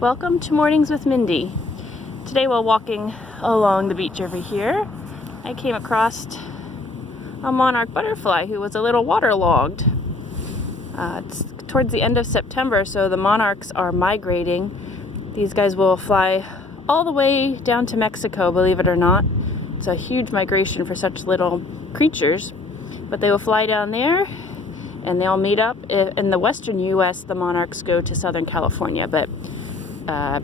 Welcome to Mornings with Mindy. Today while walking along the beach over here, I came across a monarch butterfly who was a little waterlogged. It's towards the end of September, so the monarchs are migrating. These guys will fly all the way down to Mexico, believe it or not. It's a huge migration for such little creatures, but they will fly down there and they'll meet up. In the western U.S., the monarchs go to Southern California, but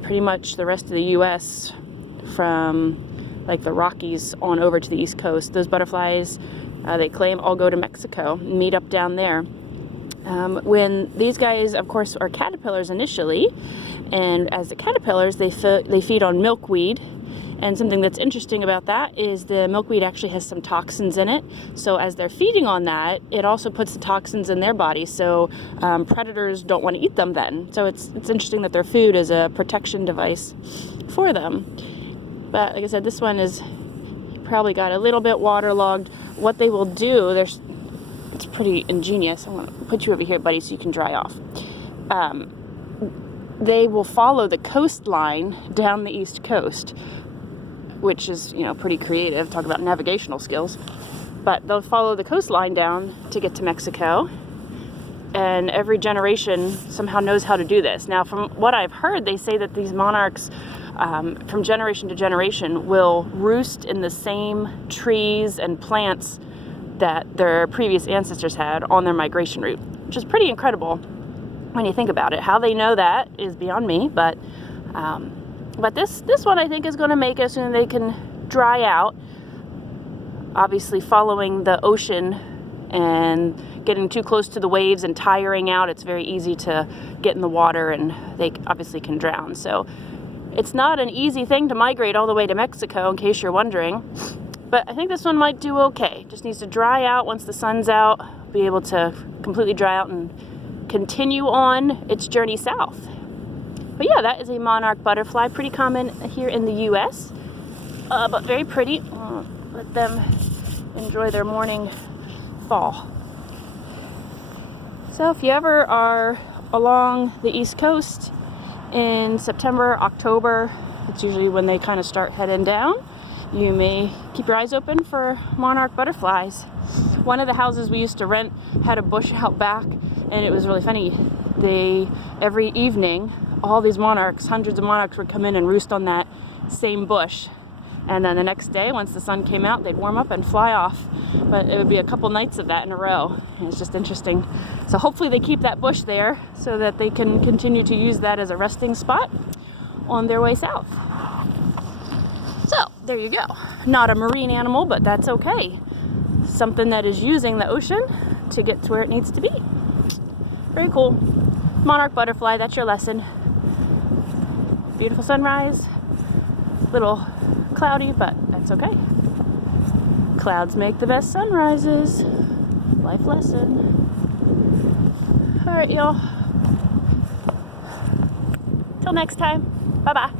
pretty much the rest of the U.S. from like the Rockies on over to the East Coast, those butterflies, they claim, all go to Mexico, meet up down there. When these guys, of course, are caterpillars initially, and as the caterpillars, they feed on milkweed. And something that's interesting about that is the milkweed actually has some toxins in it. So as they're feeding on that, it also puts the toxins in their body. So predators don't want to eat them then. So it's interesting that their food is a protection device for them. But like I said, this one is probably got a little bit waterlogged. What they will do, it's pretty ingenious. I'm going to put you over here, buddy, so you can dry off. They will follow the coastline down the East Coast, which is, pretty creative. Talk about navigational skills. But they'll follow the coastline down to get to Mexico. And every generation somehow knows how to do this. Now, from what I've heard, they say that these monarchs, from generation to generation, will roost in the same trees and plants that their previous ancestors had on their migration route, which is pretty incredible when you think about it. How they know that is beyond me, but this one I think is going to make it so they can dry out. Obviously, following the ocean and getting too close to the waves and tiring out, it's very easy to get in the water and they obviously can drown. So it's not an easy thing to migrate all the way to Mexico, in case you're wondering. But I think this one might do okay. Just needs to dry out once the sun's out, be able to completely dry out and continue on its journey south. But yeah, that is a monarch butterfly, pretty common here in the U.S., but very pretty. Let them enjoy their morning fall. So if you ever are along the East Coast in September, October, it's usually when they kind of start heading down, you may keep your eyes open for monarch butterflies. One of the houses we used to rent had a bush out back, and it was really funny. Every evening, all these monarchs, hundreds of monarchs, would come in and roost on that same bush. And then the next day, once the sun came out, they'd warm up and fly off. But it would be a couple nights of that in a row. And it's just interesting. So hopefully they keep that bush there so that they can continue to use that as a resting spot on their way south. So there you go. Not a marine animal, but that's okay. Something that is using the ocean to get to where it needs to be. Very cool. Monarch butterfly, that's your lesson. Beautiful sunrise. Little cloudy, but that's okay. Clouds make the best sunrises. Life lesson. All right, y'all. Till next time. Bye-bye.